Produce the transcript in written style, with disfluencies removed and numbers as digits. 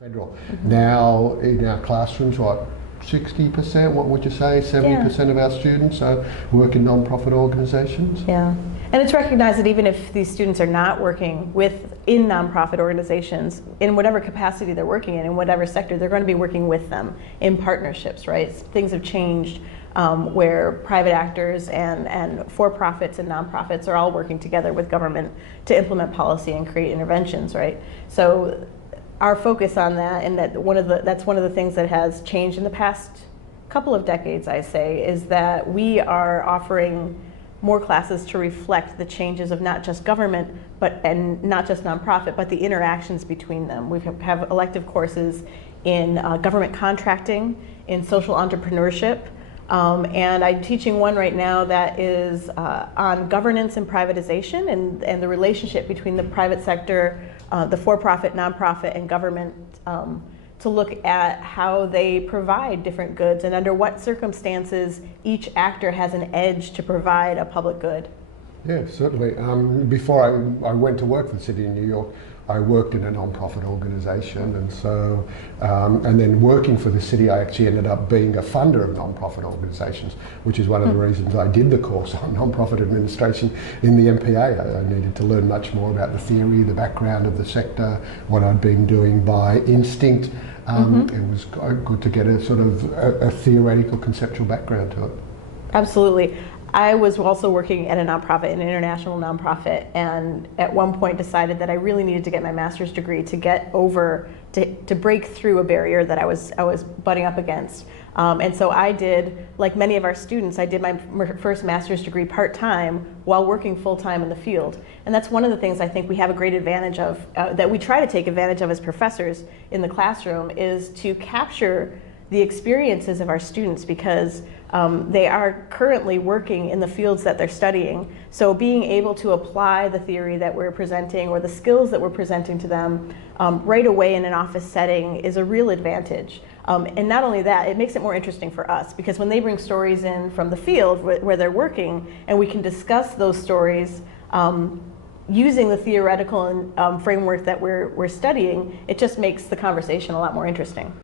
Federal. Now in our classrooms, what, 60%, what would you say, 70% of our students work in non-profit organisations? Yeah, and it's recognized that even if these students are not working in non-profit organizations, in whatever capacity they're working in whatever sector, they're going to be working with them in partnerships, right? Things have changed where private actors and for-profits and non-profits are all working together with government to implement policy and create interventions, right? So our focus on that, and that's one of the things that has changed in the past couple of decades, I say, is that we are offering more classes to reflect the changes of not just government, and not just nonprofit, but the interactions between them. We have elective courses in government contracting, in social entrepreneurship, and I'm teaching one right now that is on governance and privatization and the relationship between the private sector, the for-profit, nonprofit, and government to look at how they provide different goods and under what circumstances each actor has an edge to provide a public good. Yeah, certainly. Before I went to work for the City of New York, I worked in a non-profit organisation, and so, and then working for the city, I actually ended up being a funder of non-profit organisations, which is one of the reasons I did the course on non-profit administration in the MPA. I needed to learn much more about the theory, the background of the sector, what I'd been doing by instinct. It was good to get a sort of a theoretical, conceptual background to it. Absolutely. I was also working at a nonprofit, an international nonprofit, and at one point decided that I really needed to get my master's degree to get over, to break through a barrier that I was butting up against. And so I did, like many of our students, I did my first master's degree part-time while working full-time in the field. And that's one of the things I think we have a great advantage of, that we try to take advantage of as professors in the classroom, is to capture the experiences of our students, because they are currently working in the fields that they're studying. So being able to apply the theory that we're presenting or the skills that we're presenting to them right away in an office setting is a real advantage. And not only that, it makes it more interesting for us, because when they bring stories in from the field where they're working, and we can discuss those stories using the theoretical framework that we're studying, it just makes the conversation a lot more interesting.